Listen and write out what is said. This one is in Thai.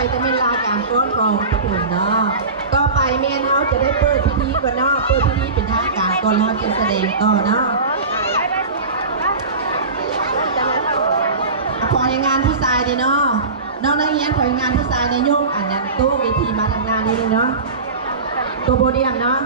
ไปจะเป็นรายการก้อนกองประกวดเนาะต่อไปเมียเขาจะได้เปิดพิธีก่อนเนาะเปิดพิธีเป็นทางการก่อนเราจะแสดงต่อเนาะขอให้งานผู้ชายดีเนาะน้องนักเรียนขอให้งานผู้ชายในโยกอันนั้นตู้วิธีมาทางหน้านี้เลยเนาะตัวโบเดียมเนาะ